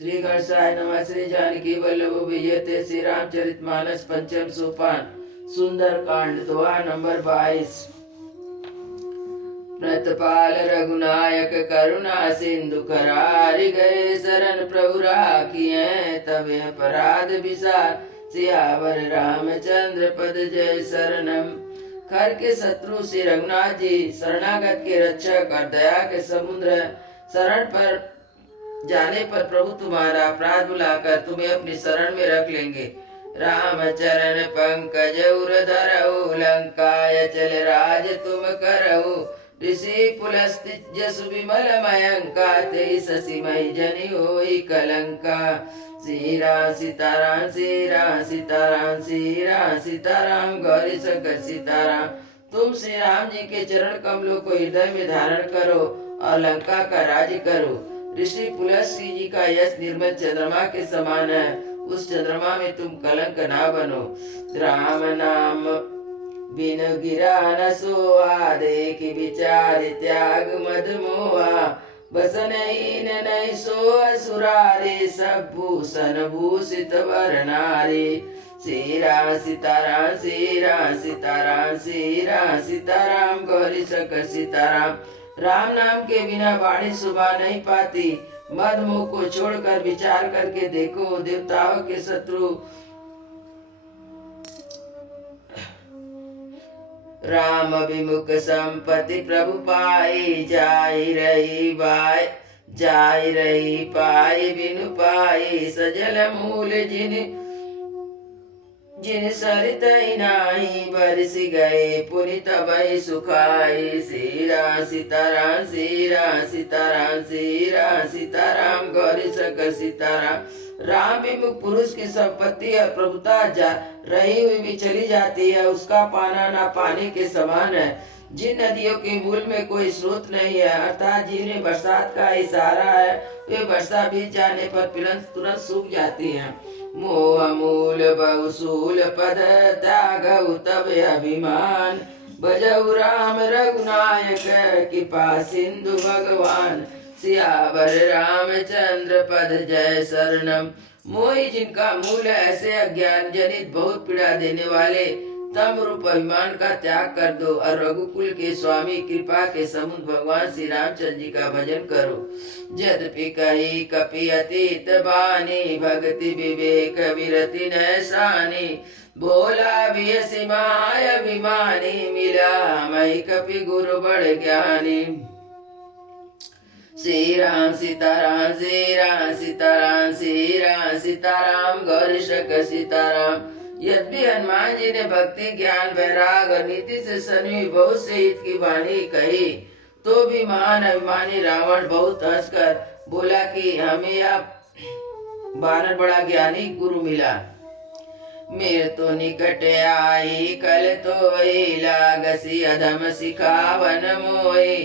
श्री गणेशाय नमः। श्री जानकी वल्लभ विजयते श्री रामचरितमानस पंचम सोपान सुंदर कांड दोहा नंबर 22। प्रतपाल रघुनायक करुणा सिंधु करारि गए शरण प्रभु राखिए तबे अपराध विसार सियावर रामचंद्र पद जय शरणम। खर के शत्रु श्री रघुनाथ जी शरणागत के रक्षक और दया के समुद्र शरण पर जाने पर प्रभु तुम्हारा अपराध बुलाकर तुम्हें अपनी शरण में रख लेंगे। राम चरण पंकज उर धरऊ लंकाय चल राज तुम करऊ ऋषि पुलस्तिज सुविमल मयंका ते शशि मई जनि होई कलंका। श्री राम सीताराम श्री राम सीताराम श्री राम सीताराम गौरी शंकर सीताराम। तुम श्री राम जी के चरण कमलों को हृदय में धारण करो और लंका का राज्य करो। ऋषि पुलस्त्य जी का यश निर्मल चंद्रमा के समान है, उस चंद्रमा में तुम कलंक ना बनो। राम नाम बिन गिरा न सोआ देख विचार त्याग मद मोआ बसन हीन नहीं सो असुरारे सब भूषण भूषित वरनारे। श्री राम सीताराम श्री राम सीताराम श्री राम सीताराम गौरी शंकर सीताराम। राम नाम के बिना वाणी शोभा नहीं पाती। मद मोह को छोड़कर विचार करके देखो। देवताओं के शत्रु राम विमुख संपत्ति प्रभु पाई जाई रही पाई बिनु पाई सजल मूल जिन सरित नाही बरसी गए पुनित भई सुखाई। श्री राम सीताराम श्री राम सीताराम श्री राम सीताराम गौरी शंकर सीताराम। राम विमुख पुरुष की संपत्ति और प्रभुता रही हुई भी चली जाती है, उसका पाना ना पानी के समान है। जिन नदियों के मूल में कोई स्रोत नहीं है अर्थात जिन्हें बरसात का इशारा है वे वर्षा बीत जाने पर तुरंत सूख जाती हैं। मोह मूल बहुसूल पद त्यागऊ तब अभिमान बजऊ राम रघुनायक कृपा सिंधु भगवान सियावर रामचंद्र पद जय शरणम। मोही जिनका मूल ऐसे अज्ञान जनित बहुत पीड़ा देने वाले तम रूप अभिमान का त्याग कर दो और रघुकुल के स्वामी कृपा के समुद्र भगवान श्री रामचंद्र जी का भजन करो। यद्यपि कही कपि अतीत बानी भक्ति विवेक विरति नैसानी बोला बियसि माय अभिमानी मिला मई कपि गुरु बड़ ज्ञानी। श्री राम सीताराम श्री राम सीताराम श्री राम सीताराम गौरी शंकर सीताराम। यद्यपि हनुमान जी ने भक्ति ज्ञान वैराग और नीति से सनी बहुत से हित की वाणी कही तो भी महान अभिमानी रावण बहुत हंसकर बोला कि हमें यह बानर बड़ा ज्ञानी गुरु मिला। मेरे तो निकट आई कल तो लागसी अधम सिखावन मोई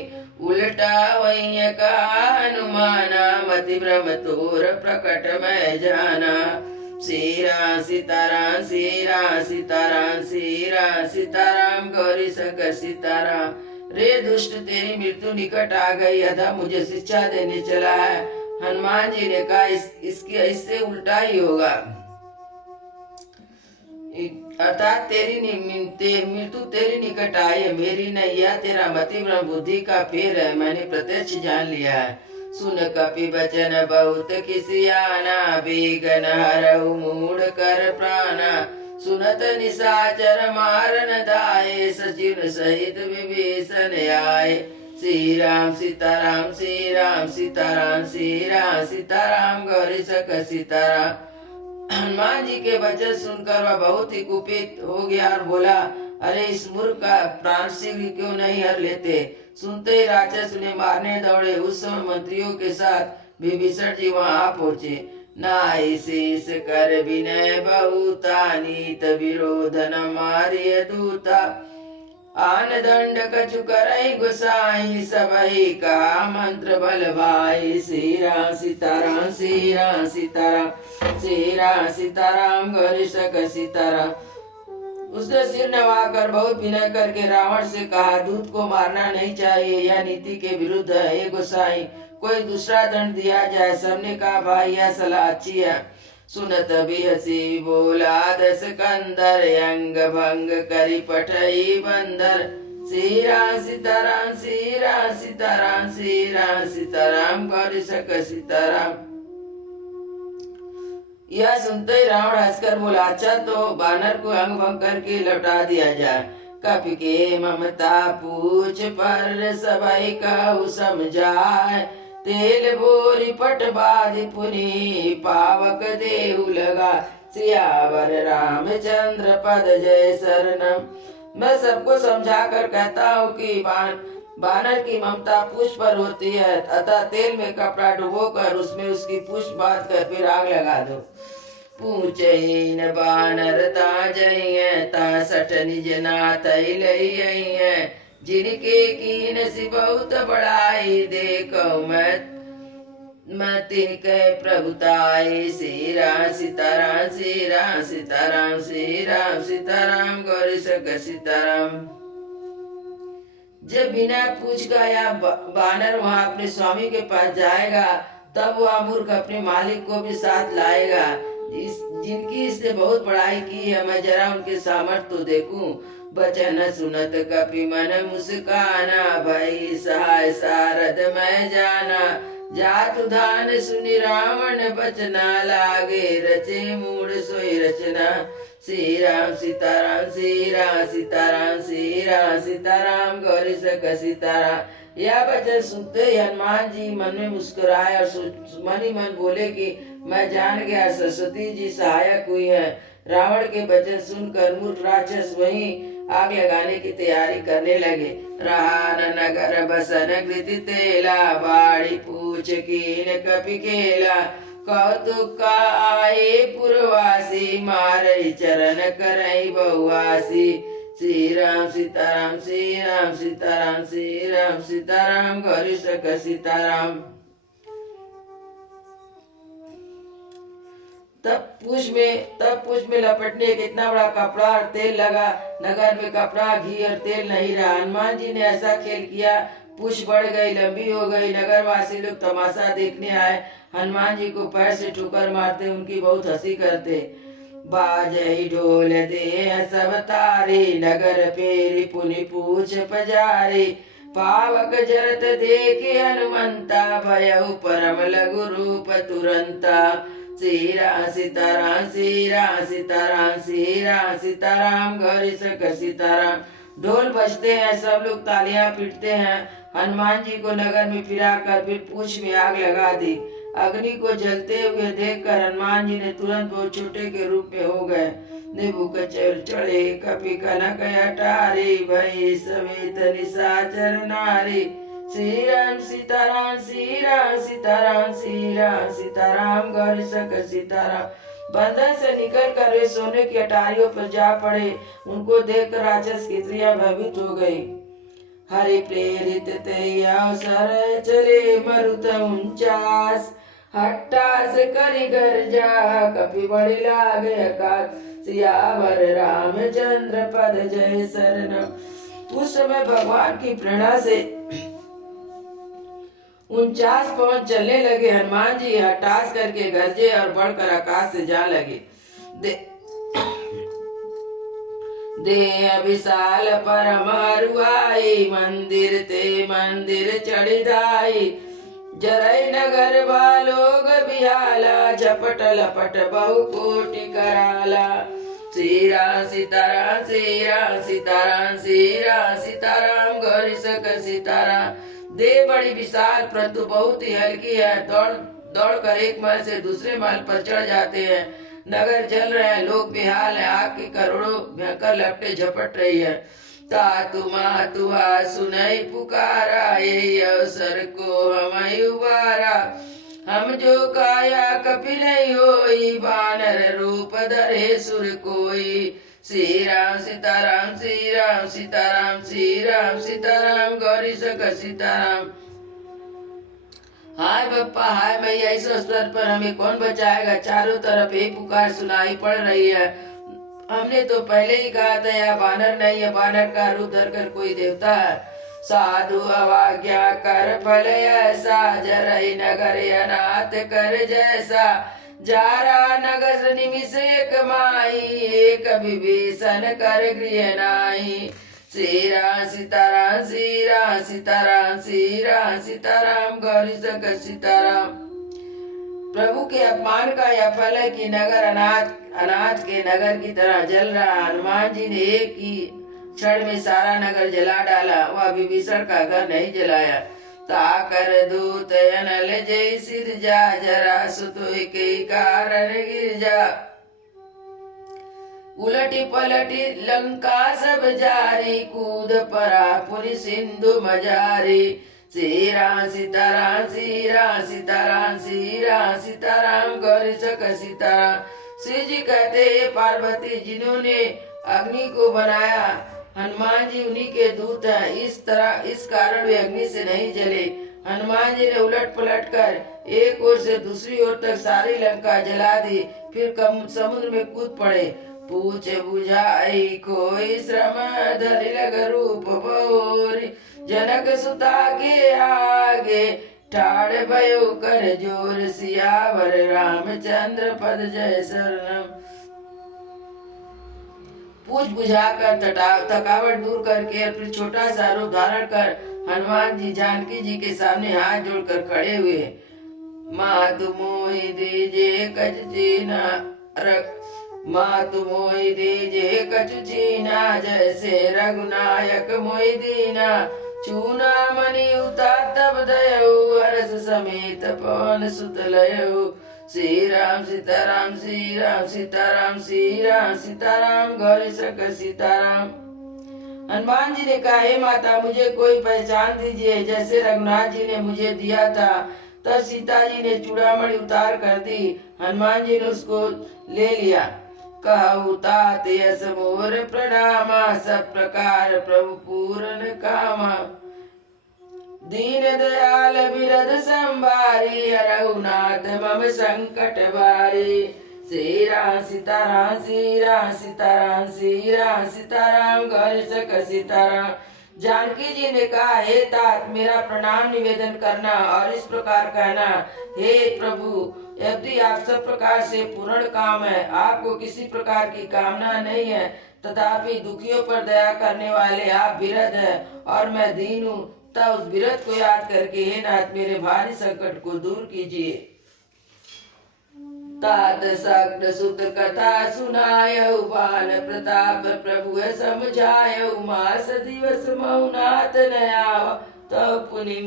उल्टा वही का हनुमाना मति भ्रम तोर प्रकट मैं जाना। श्री राम सीताराम श्री राम सीताराम श्री राम सीताराम गौरी शंकर सीताराम। रे दुष्ट तेरी मृत्यु निकट आ गई, अधा मुझे शिक्षा देने चला है। हनुमान जी ने कहा इससे उल्टा ही होगा अर्थात तेरी मृत्यु तेरी निकट आई है। मेरी नैया तेरा मति भ्रम बुद्धि का फेर है, मैंने प्रत्यक्ष जान लिया है। सुन कपि बचन बहुत किसियाना बेगन हरऊ मूढ़ कर प्राणा सुनत निशाचर मारन दाये सचिन सहित विभीषण आए। श्री राम सीताराम श्री राम सीताराम श्री राम सीताराम गौरी शंकर सीताराम। हनुमान जी के वचन सुनकर वह बहुत ही कुपित हो गया और बोला, अरे इस मूर्ख का प्राण शीघ्र क्यों नहीं हर लेते। सुनते ही राक्षस उन्हें मारने दौड़े। उस समय मंत्रियों के साथ विभीषण जी वहां आ पहुंचे। नाई शेष कर विनय बहुता नीत विरोध न मारिय दूता आन दंड कछु करई गुसाई सबही का मंत्र बल भाई। श्री राम सीताराम श्री राम सीताराम श्री राम सीताराम गौरी शंकर सीताराम। उसने सिर नवाकर बहुत विनय करके रावण से कहा, दूत को मारना नहीं चाहिए, यह नीति के विरुद्ध है। हे गोसाई, कोई दूसरा दंड दिया जाए। सबने कहा भाई यह सलाह अच्छी है। सुनत भी हसी बोला दस कंदर, अंग भंग करी पठई बंदर। श्री राम सीताराम, श्री राम सीताराम, श्री राम सीताराम गौरी सक सीताराम। यह सुनते ही रावण हंसकर बोला, अच्छा तो बानर को अंग भंग करके लौटा दिया जाए। कपि के ममता पूछ पर सबई कहु समझाए। तेल बोरी पट बाधि पुनि पावक देहु लगा। सियावर रामचंद्र पद जय शरणम। मैं सबको समझा कर कहता हूँ कि बानर की ममता पूछ पर होती है, अतः तेल में कपड़ा डुबोकर उसमें उसकी पूछ बांध कर फिर आग लगा दो। पूछहीन बानर ता सठ निज नाथ लइयै। जिनके कीन सी बहुत बड़ाई, देखो मैं तिनके प्रभुताई। श्री राम सीताराम, श्री राम सीताराम, श्री राम सीताराम गौरी सक सीताराम। जब बिना पूछ गया बानर वहां अपने स्वामी के पास जाएगा, तब वह मूर्ख अपने मालिक को भी साथ लाएगा। जिनकी इसने बहुत बड़ाई की है, मैं जरा उनके सामर्थ्य तो देखूं। बचन सुनत कपि मन मुस्काना, भई सहाय सारद मैं जाना। जातु धान सुनि रावण बचना, लागे रचे मूड सोई रचना। श्री राम सीताराम, श्री राम सीताराम, श्री राम सीताराम गौरी सक सीताराम। यह वचन सुनते ही हनुमान जी मन में मुस्कुराए और मन ही मन बोले कि मैं जान गया सरस्वती जी सहायक हुई है। रावण के वचन सुनकर मूर्ख राक्षस वहीं आग लगाने की तैयारी करने लगे। रहा न नगर बसन कृति तेला, बाड़ी पूछ कीन कपि केला। कौतुक का आए पुरवासी, मारई चरण करई बहुआसी। श्री राम सीताराम, श्री राम सीताराम, श्री राम सीताराम गौरी सक सीताराम। तब पूछ में लपटने एक इतना बड़ा कपड़ा और तेल लगा। नगर में कपड़ा, घी और तेल नहीं रहा। हनुमान जी ने ऐसा खेल किया, पूछ बढ़ गई, लंबी हो गई। नगरवासी लोग तमाशा देखने आए। हनुमान जी को पैर से ठोकर मारते, उनकी बहुत हंसी करते। बाजई ढोल दे सब तारे, नगर फेरी पुनि पूछ पजारे। पावक जरत देखे हनुमंता, भयउ परम लघु रूप तुरंता। श्री राम सीताराम, श्री राम सीताराम, श्री राम सीताराम गौरी सक सीताराम। ढोल बजते हैं, सब लोग तालियां पीटते हैं। हनुमान जी को नगर में फिरा कर फिर पूछ में आग लगा दी। अग्नि को जलते हुए देखकर हनुमान जी ने तुरंत बहुत छोटे के रूप में हो गए। निबुक चढ़े कपि कनक अटारी, भई समेत निशाचर नारी। श्री राम सीताराम, श्री राम सीताराम, श्री राम सीताराम गौरी सक सीताराम। बंधन से निकल कर वे सोने की अटारियों पर जा पड़े। उनको देखकर राक्षस की स्त्रियां भयभीत हो गई। हरि प्रेरित ते अवसर चले, मरुत 49 हट्टास करि गर्जा। कपि बड़ि लागे अकाल, सियावर रामचंद्र पद जय शरणम। उस समय भगवान की प्रेरणा से 49 पवन चलने लगे। हनुमान जी हटास करके गरजे और बढ़कर आकाश से जा लगे। दे विशाल परम हरुआई, मंदिर ते मंदिर चढ़ी धाई। जरई नगर बालोग बिहाला, झपट लपट बहु कोटि कराला। श्री राम सीताराम, श्री राम सीताराम, श्री राम सीताराम गौरी सक सीताराम। देह बड़ी विशाल परंतु बहुत ही हल्की है। दौड़ कर एक महल से दूसरे महल पर चढ़ जाते हैं। नगर जल रहे हैं, लोग बेहाल हैं। आग की करोड़ों भयंकर लपटें झपट रही है। तातु मातुहा सुनई पुकारा, यही अवसर को हम उबारा। हम जो काया कपि नहीं होई, बानर रूप धरे सुर कोई। श्री राम सीताराम, श्री राम सीताराम, श्री राम सीताराम गौरी सक सीताराम। हाय बप्पा, हाय मैया, इस अवसर पर हमें कौन बचाएगा। चारों तरफ एक पुकार सुनाई पड़ रही है। हमने तो पहले ही कहा था यह बानर नहीं है, बानर का रूप धरकर कोई देवता है। साधु अवाज्ञा कर फल ऐसा, जरई नगर अनाथ कर जैसा। जारा नगर निमिष एक माई, एक विभीषण कर गृह नाई। श्री राम सीताराम श्री राम सीताराम श्री राम सीताराम गौरी शंकर सीताराम। प्रभु के अपमान का यह फल है कि नगर अनाथ के नगर की तरह जल रहा। हनुमान जी ने एक ही क्षण में सारा नगर जला डाला, वह विभीषण का घर नहीं जलाया। ताकर दूत अनल जय सिर जा, जरा सुतो के कारण गिर जा। उलटी पलटी लंका सब जारी, कूद परा पुनि सिंधु मजारी। श्री राम सीताराम श्री राम सीताराम श्री राम सीताराम गौरी शंकर सीताराम। श्री जी कहते हैं पार्वती, जिन्होंने अग्नि को बनाया, हनुमान जी उन्हीं के दूत हैं। इस कारण वे अग्नि से नहीं जले। हनुमान जी ने उलट पलट कर एक ओर से दूसरी ओर तक सारी लंका जला दी, फिर समुद्र में कूद पड़े। पूछ बुझाई कोई श्रम, धरि लग रूप बहोरी। जनक सुता के आगे, ठाड़ भयो कर जोर। सियावर रामचंद्र पद जय शरणम। पूछ बुझाकर थकावट दूर करके फिर छोटा सा रूप धारण कर हनुमान जी जानकी जी के सामने हाथ जोड़कर खड़े हुए। मातु मोहि दीजे कछ चीना, मातु मोहि दीजे कछु चीना। जैसे रघुनायक मोहि दीना, चूना मणि उतार तब दयऊ। हर्ष समेत पवन सुत लयऊ। श्री राम सीताराम श्री राम सीताराम श्री राम सीताराम गौरी शंकर सीताराम। हनुमान जी ने कहा, हे माता, मुझे कोई पहचान दीजिए जैसे रघुनाथ जी ने मुझे दिया था। तब सीता जी ने चूड़ामणि उतार कर दी। हनुमान जी ने उसको ले लिया। कहु तात यस मोर प्रणामा, सब प्रकार प्रभु पूरन कामा। दीन दयाल बिरद संभारी, रघुनाथ मम संकट बारी। श्री राम सीताराम श्री राम सीताराम श्री राम सीताराम गौरी शंकर सीताराम। जानकी जी ने कहा, हे तात, मेरा प्रणाम निवेदन करना और इस प्रकार कहना, हे प्रभु, यदि आप सब प्रकार से पूर्ण काम है, आपको किसी प्रकार की कामना नहीं है, तथापि दुखियों पर दया करने वाले आप बिरध हैं और मैं दीन हूँ, तब उस बिरध को याद करके हे नाथ मेरे भारी संकट को दूर कीजिए। तात सक्त सुत कथा सुनायऊ, बान प्रताप प्रभु समझायऊ। मास दिवस मौनाथ नयावा, तब पुनि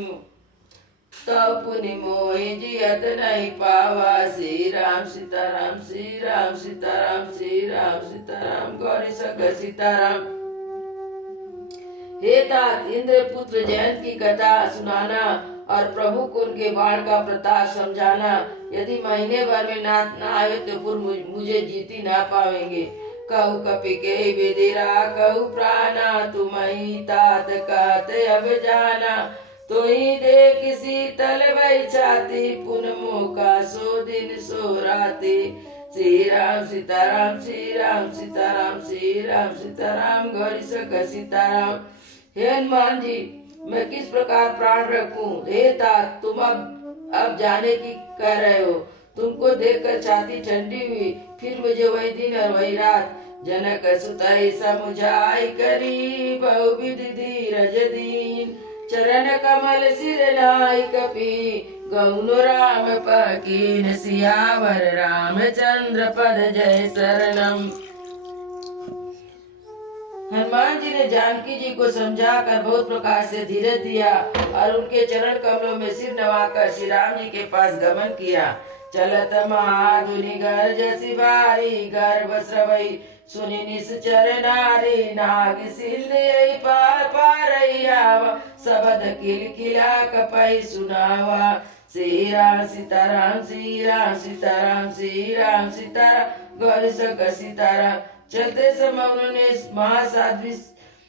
मोहि जियत नहीं पावा। श्री राम सीताराम श्री राम सीताराम श्री राम सीताराम गौरी शंकर सीताराम। हे तात, इंद्र पुत्र जयंत की कथा सुनाना और प्रभु को उनके बाण का प्रताप समझाना। यदि महीने भर में नाथ न आए तो फिर मुझे जीती ना पावेंगे। कहु कपि के विदिरा, कहु प्राणा, तुम ही तात कहते अब जाना। तो ही दे किसी तल वही छाती, पुन मौका सो दिन सो राती। श्री राम सीताराम श्री राम सीताराम श्री राम सीताराम गौरी शंकर सीताराम। हे हनुमान जी, मैं किस प्रकार प्राण रखूं? हे तात, तुम अब जाने की कह रहे हो। तुमको देखकर छाती ठंडी हुई। फिर मुझे वही दिन और वही रात। जनक सुतई समुझाई करी, बहुविध धीरज दीन। चरण कमल सिर नाई कपि, गौन राम पकीन। सियावर रामचंद्र पद जय शरणम। हनुमान जी ने जानकी जी को समझाकर बहुत प्रकार से धीरज दिया और उनके चरण कमलों में सिर नवाकर श्री राम जी के पास गमन किया। चलत महाधुनि गर्ज सिबारी, गर्भ स्रवई सुनि निश्चर नारी। नाग सिल पार पारैया, शबद किलकिला कपई सुनावा। श्री राम सीताराम श्री राम सीताराम श्री राम सीताराम गौरी शंकर सीताराम। चलते समय उन्होंने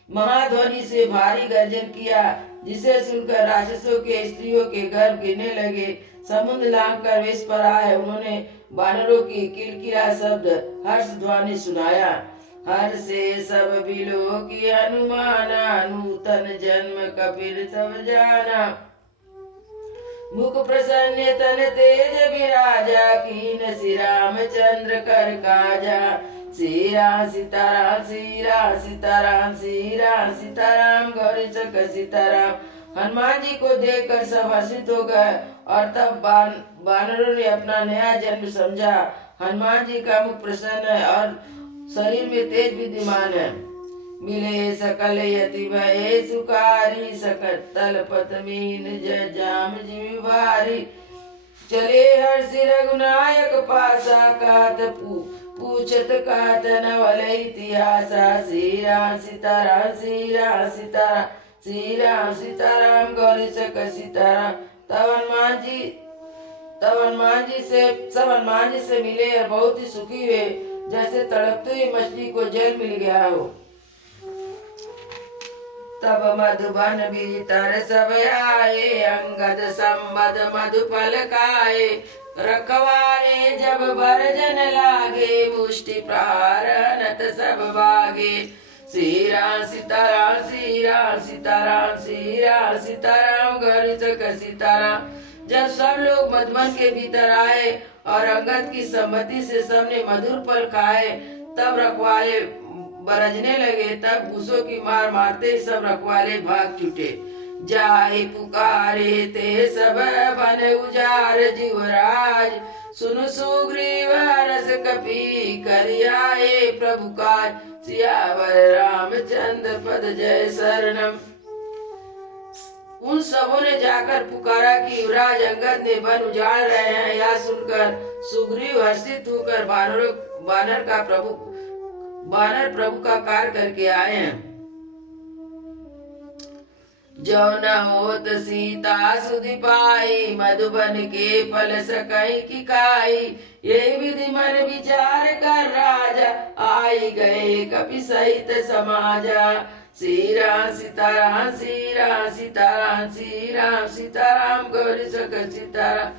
महाध्वनि से भारी गर्जन किया, जिसे सुनकर राक्षसों के स्त्रियों के गर्भ गिरने लगे। समुद्र लांग कर वेश पर आए उन्होंने वानरों की किलकिला शब्द हर्ष ध्वनि सुनाया। हर से सब बिलो की हनुमाना, नूतन जन्म कपिल तब जाना। मुख प्रसन्न तन तेज विराजा, कीन श्री रामचंद्र कर काजा। श्री राम सीताराम श्री राम सीताराम श्री राम सीताराम गौरी सक सीताराम। हनुमान जी को देखकर सब हर्षित हो गए और तब वानरों ने अपना नया जन्म समझा। हनुमान जी का मुख प्रसन्न है और शरीर में तेज विद्यमान है। मिले सकल यति भये सुकारी, सकल तलपत मीन जय जाम जीव भारी। चले हर्षि रघुनायक पासा, कात पूछत कात नवल इतिहासा। श्री राम सीताराम श्री राम सीताराम श्री राम सीताराम गौरी सक सीताराम। तब हनुमान जी से मिले और बहुत ही सुखी हुए, जैसे तड़पती हुई मछली को जल मिल गया हो। तब मधुबन भीतर सब आए, अंगद संबद मधुफल खाए। रखवारे जब बरजन लागे, मुष्टि प्रहार अनत सब भागे। श्री राम सीताराम श्री राम सीताराम श्री राम सीताराम गौरी सक सीताराम। जब सब लोग मधुबन के भीतर आए और अंगद की सम्मति से सबने मधुर फल खाए, तब रखवाले बरजने लगे। तब भूसों की मार मारते सब रखवाले भाग छूटे। जाहि पुकारे ते सब बन उजार, जीवराज सुन सुग्रीव रस कपि करियाए प्रभु काज। सियावर रामचंद्र पद जय शरणम। उन सबों ने जाकर पुकारा कि युवराज अंगद ने वन उजाड़ रहे हैं। यह सुनकर सुग्रीव हर्षित होकर वानर प्रभु का कार्य करके आए हैं। जो न होत सीता सुधि पाई, मधुबन के फल सकई की खाई। ये विधि मन विचार कर राजा, आई गए कपि सहित समाजा। श्री राम सीताराम श्री राम सीताराम श्री राम सीताराम गौरी सक सीताराम।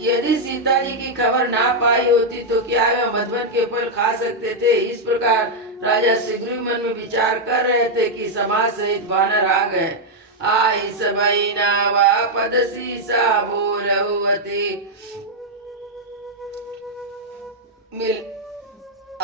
यदि सीता जी की खबर ना पाई होती तो क्या वह मधुबन के फल खा सकते थे। इस प्रकार राजा सुग्रीव मन में विचार कर रहे थे कि समाज सहित वानर आ गए। आई सबई नावा पद सीसा बोरहुवती मिल।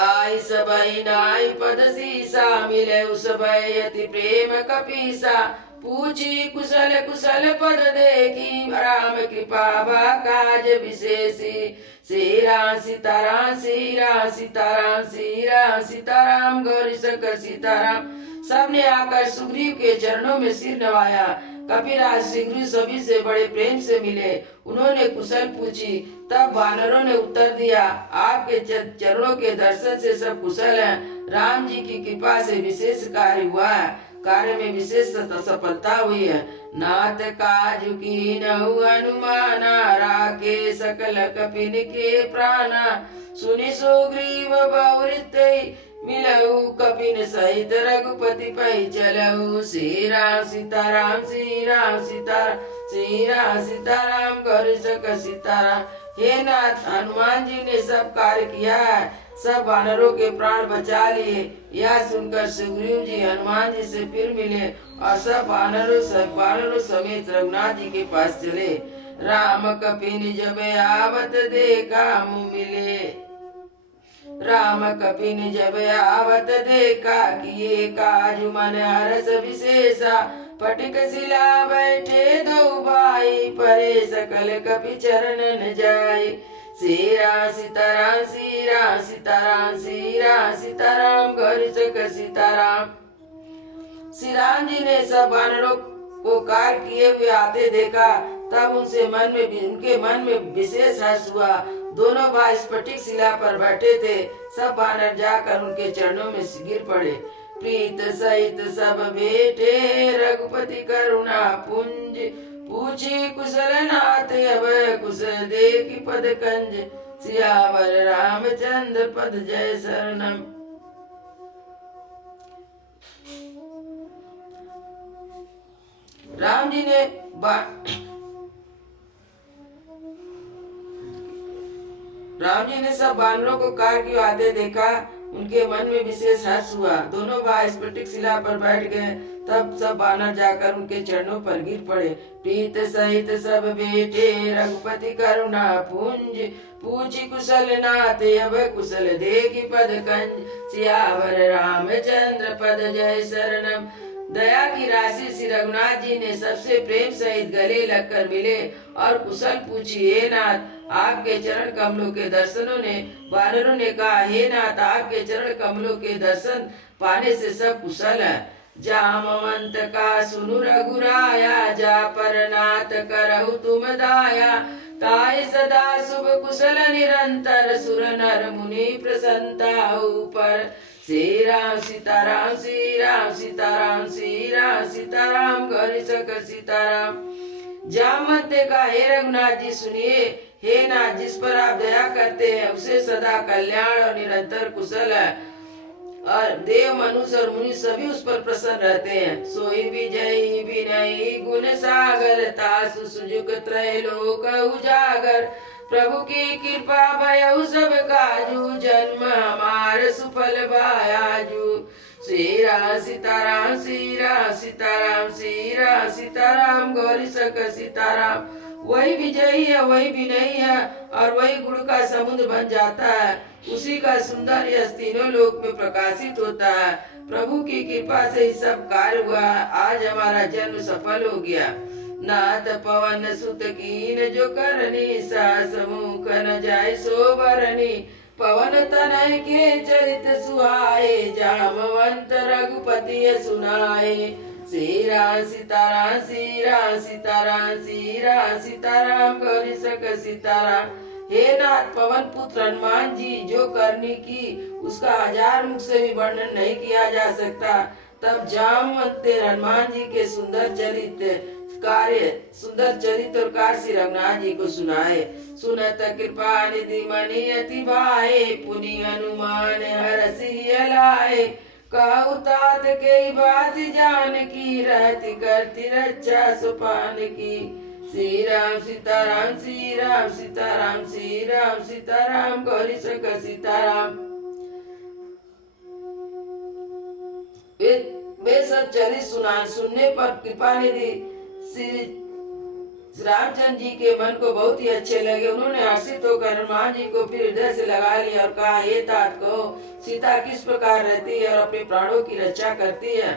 आई सबई नाई पद सीसा, मिले उस यति प्रेम कपीसा। पूछी कुशल कुशल पद देखी, राम कृपा बा काज विशेषी। श्री राम सीताराम श्री राम सीताराम श्री राम सीताराम गौरी सक सीताराम। सबने आकर सुग्रीव के चरणों में सिर नवाया। कपिराज सुग्रीव सभी से बड़े प्रेम से मिले। उन्होंने कुशल पूछी। तब वानरों ने उत्तर दिया, आपके चरणों के दर्शन से सब कुशल हैं। राम जी की कृपा से विशेष कार्य हुआ है, कार्य में विशेष सफलता हुई है। नाथ काजु की नहु अनुमाना, राखे सकल कपिन के प्राणा। सुनि सुग्रीव बहुरित मिलऊ, कपिन सहित रघुपति पै चलऊ। श्री राम सीताराम श्री राम सीताराम श्री राम सीताराम गौरी सक सीताराम। हे नाथ, हनुमान जी ने सब कार्य किया है, सब वानरों के प्राण बचा लिए। यह सुनकर सुग्रीव जी हनुमान जी से फिर मिले और सब वानरों समेत रघुनाथ जी के पास चले। राम कपिन जब आवत देखा मुँह मिले, राम कपिन जब आवत देखा, किए काजु मन हरस विशेषा। पटिक शिला बैठे दो भाई, परे सकल कपि चरण न जाई। श्री राम सीताराम श्री राम सीताराम श्री राम सीताराम गौरी सक सीताराम। श्री राम जी ने सब वानरों को कार्य किए हुए आते देखा। तब उनके मन में विशेष हर्ष हुआ। दोनों भाई स्फटिक शिला पर बैठे थे। सब वानर जाकर उनके चरणों में गिर पड़े। प्रीत सहित सब बेटे, रघुपति करुणा पुंज। पूछी कुशल नाथ अब कुश देखी पद कंज। सियावर रामचंद्र पद जय शरणम। राम जी ने सब वानरों को कार्य की आते देखा। उनके मन में विशेष हर्ष हुआ। दोनों भाई स्फटिक शिला पर बैठ गए। तब सब बानर जाकर उनके चरणों पर गिर पड़े। प्रीत सहित सब बेटे रघुपति करुणा पुंज, पूछी कुशल नाथ अब कुशल देखी पद कंज, सियावर रामचंद्र पद जय शरणम। दया की राशि श्री रघुनाथ जी ने सबसे प्रेम सहित गले लगकर मिले और कुशल पूछी, हे नाथ आपके चरण कमलों के दर्शनों ने। वानरों ने कहा, हे नाथ आपके चरण कमलों के दर्शन पाने से सब कुशल है। जामवंत का सुनु रघुराया, जा पर नाथ करहु तुम दाया, ताय सदा शुभ कुशल निरंतर, सुर नर मुनि प्रसन्नता ऊपर। श्री राम सीताराम श्री राम सीताराम श्री राम सीताराम गौरी शंकर सीताराम। जामवंत ने कहा, हे रघुनाथ जी सुनिए, हे नाथ जिस पर आप दया करते हैं उसे सदा कल्याण और निरंतर कुशल है, और देव मनुष्य और मुनि सभी उस पर प्रसन्न रहते हैं। सोई विजयी विनयी गुण सागर, तासु सुजुग त्रैलोक उजागर, प्रभु की कृपा भयउ सब काजू, जन्म हमार सुफल भायाजू। श्री राम सीताराम श्री राम सीताराम श्री राम सीताराम गौरी शंकर सीताराम। वही विजयी है, वही विनयी है और वही गुण का समुद्र बन जाता है। उसी का सुंदर यश तीनों लोक में प्रकाशित होता है। प्रभु की कृपा से ही सब कार्य हुआ। आज हमारा जन्म सफल हो गया। नाथ पवन सुत कीन जो करनी, सास मुख न जाय सो बरनी, पवन तनय के चरित सुहाए, जामवंत रघुपति सुनाए। श्री राम सीताराम श्री राम सीताराम श्री राम सीताराम गौरी शंकर सीताराम। हे नाथ पवन पुत्र हनुमान जी जो करनी की उसका हजार मुख से भी वर्णन नहीं किया जा सकता। तब जामवंत हनुमान जी के सुंदर चरित्र और कार्य श्री रघुनाथ जी को सुनाए। सुनत कृपा निधि मणि अति भाए, पुनि हनुमान हरसि लाए, कहु तात के बात जान की, रहती करती रक्षा सुपान की। श्री राम सीताराम श्री राम सीताराम श्री राम सीताराम गौरी शंकर सीताराम। वे सब चरित्र सुनने पर कृपा निधि श्री रामचंद्र जी के मन को बहुत ही अच्छे लगे। उन्होंने हर्षित होकर हनुमान जी को फिर हृदय से लगा लिया और कहा, हे तात को सीता किस प्रकार रहती है और अपने प्राणों की रक्षा करती है।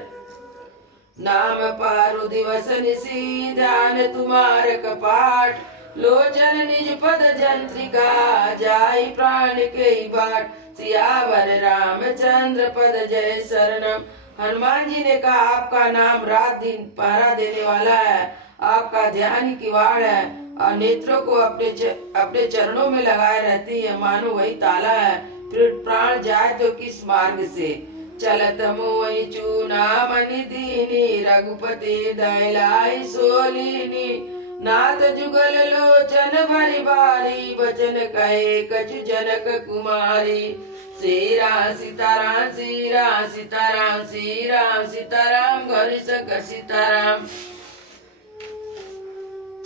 नाम पारु दिवस निशी ध्यान तुम्हार कपाट, लोचन निज पद जंत्रिका, जाई प्राण के बाट, सियावर रामचंद्र पद जय शरणम। हनुमान जी ने कहा, आपका नाम रात दिन पहरा देने वाला है, आपका ध्यान ही किवाड़ है और नेत्रों को अपने चरणों में लगाए रहती है, मानो वही ताला है। फिर प्राण जाए तो किस मार्ग से। चलत मोहि चूनामणि दीनी, रघुपति दयलाई सोलीनी, नाथ जुगल लोचन भरी बारी, वचन कहे कछु जनक कुमारी। श्री राम सीताराम श्री राम सीताराम श्री राम सीताराम गौरी शंकर सीताराम।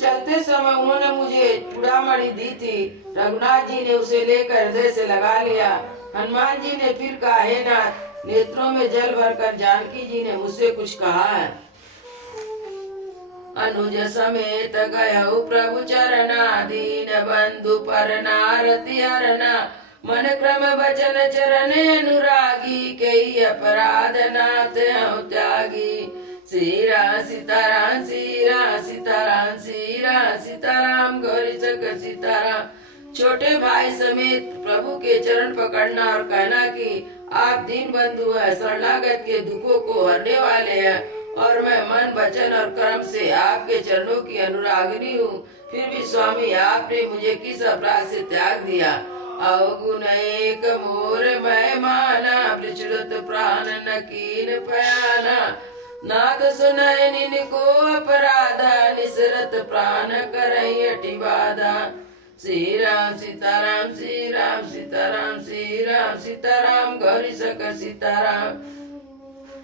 चलते समय उन्होंने मुझे चूड़ामणि दी थी। रघुनाथ जी ने उसे लेकर हृदय से लगा लिया। हनुमान जी ने फिर कहा, हे नाथ नेत्रों में जल भरकर जानकी जी ने मुझसे कुछ कहा है। अनुज समेत गयौ प्रभु चरना, दीन बंधु पर नारति हरना, मन क्रम वचन चरण अनुरागी, कई अपराध नाथ हूँ त्यागी। श्री राम सीताराम श्री राम सीताराम श्री राम सीताराम गौरी शंकर सीताराम। छोटे भाई समेत प्रभु के चरण पकड़ना और कहना कि आप दीन बंधु है, शरणागत के दुखों को हरने वाले हैं और मैं मन वचन और कर्म से आपके चरणों की अनुरागिनी हूँ। फिर भी स्वामी आपने मुझे किस अपराध से त्याग दिया। अवगुण एक मोर मैं माना, विचलित प्राण न कीन पयाना, नाथ सुनय निनको अपराधा, निसरत प्राण करई अति बाधा। श्री राम सीताराम श्री राम सीताराम श्री राम सीताराम गौरी शंकर सीताराम।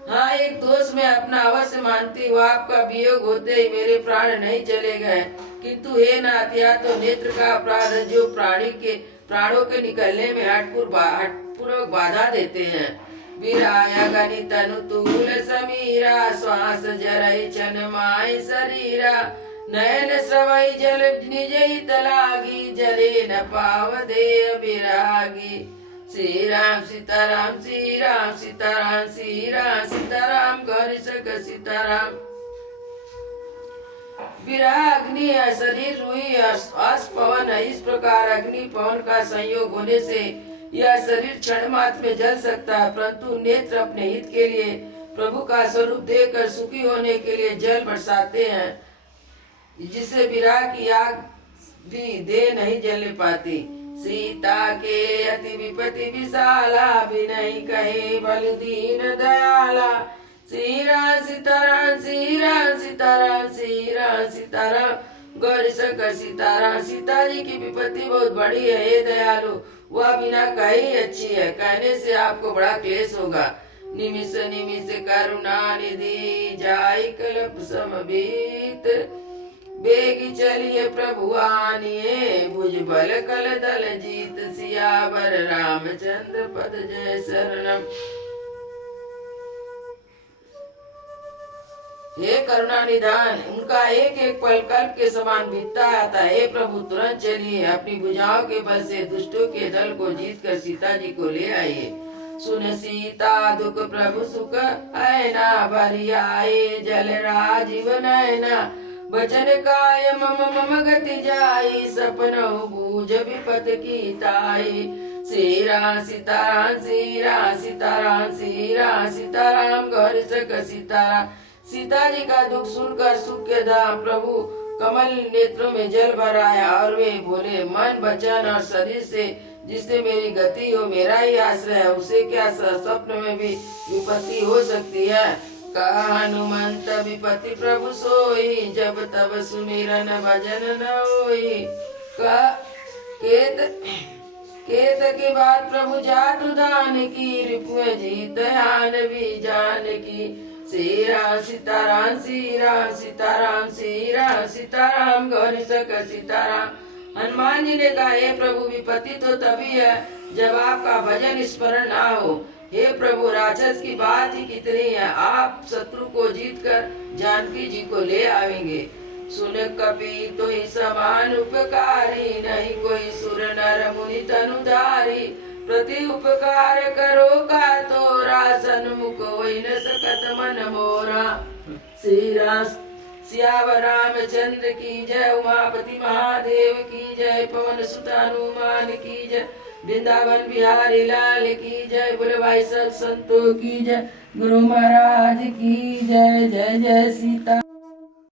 हाँ, एक दोष मैं अपना अवश्य मानती हूँ, आपका वियोग होते ही मेरे प्राण नहीं चले गए, किंतु हे नाथ या तो नेत्र का अपराध जो प्राणों के निकलने में हठपूर्वक बाधा देते हैं। विराया गनि तनु तूल समीरा, श्वास जरई चन माय शरीरा, नयन सवई जल निज हित लागी, जले न पाव दे विरागी। श्री राम सीताराम श्री राम सीताराम श्री राम सीताराम गौरी सक सीताराम। विराग्नि शरीर रुई अस पवन, इस प्रकार अग्नि पवन का संयोग होने से यह शरीर क्षण मात्र में जल सकता है, परंतु नेत्र अपने हित के लिए प्रभु का स्वरूप देखकर सुखी होने के लिए जल बरसाते हैं, जिससे विराग की आग भी दे नहीं जल पाती। सीता के अति विपति विशाला, भी नहीं कहे बल दीन दयाला। श्री राम सीताराम श्री राम सीताराम श्री राम सीताराम गौरी शंकर सीताराम। सीता जी की विपत्ति बहुत बड़ी है, हे दयालु, वह बिना कहे ही अच्छी है, कहने से आपको बड़ा क्लेश होगा। निमिष निमिष करुणा निधि, जाय कल्प समबीत, बेगी चलिए प्रभु आनिए, भुजबल कल दल जीत, सियावर रामचंद्र पद जय शरणम। हे करुणा निधान, उनका एक एक पल कल्प के समान बीतता आता है। हे प्रभु तुरंत चलिए, अपनी भुजाओं के बल से दुष्टों के दल को जीत कर सीता जी को ले आइए। सुन सीता दुख प्रभु सुख, ऐना भरी आए, जल राजीव नयना, बचन काय मम मम गति जाई, सपनौ बूझ विपत की ताई। श्री राम सीताराम श्री राम सीताराम श्री राम सीताराम गौरी सक सीताराम। सीता जी का दुख सुनकर सुख के धाम प्रभु कमल नेत्रों में जल भर आया और वे बोले, मन वचन और शरीर से जिससे मेरी गति हो, मेरा ही आश्रय है, उसे क्या स्वप्न में भी विपत्ति हो सकती है। कहा हनुमंत विपत्ति प्रभु सोई, जब तब सुमिरन भजन न होई। केत के बाद प्रभु जातु दान की, रिपु जीत हान भी जान की। श्री राम सीताराम श्री राम सीताराम श्री राम सीताराम गौरी शंकर सीताराम। हनुमान जी ने कहा, हे प्रभु विपत्ति तो तभी है जब आपका भजन स्मरण ना हो। हे प्रभु राक्षस की बात ही कितनी है, आप शत्रु को जीत कर जानकी जी को ले आवेंगे। सुन कपि तो ही समान उपकारी, नहीं कोई सुर नर मुनि तनुधारी। प्रति उपकार करो का तोरा, सन्मुख होई न सकत मन मोरा। श्री राम सियावर रामचंद्र की जय, उमापति महादेव की जय, पवन सुत हनुमान की जय, वृंदावन बिहारी लाल की जय, बोले भाई सब संतों की जय, गुरु महाराज की जय। जय जय सीता।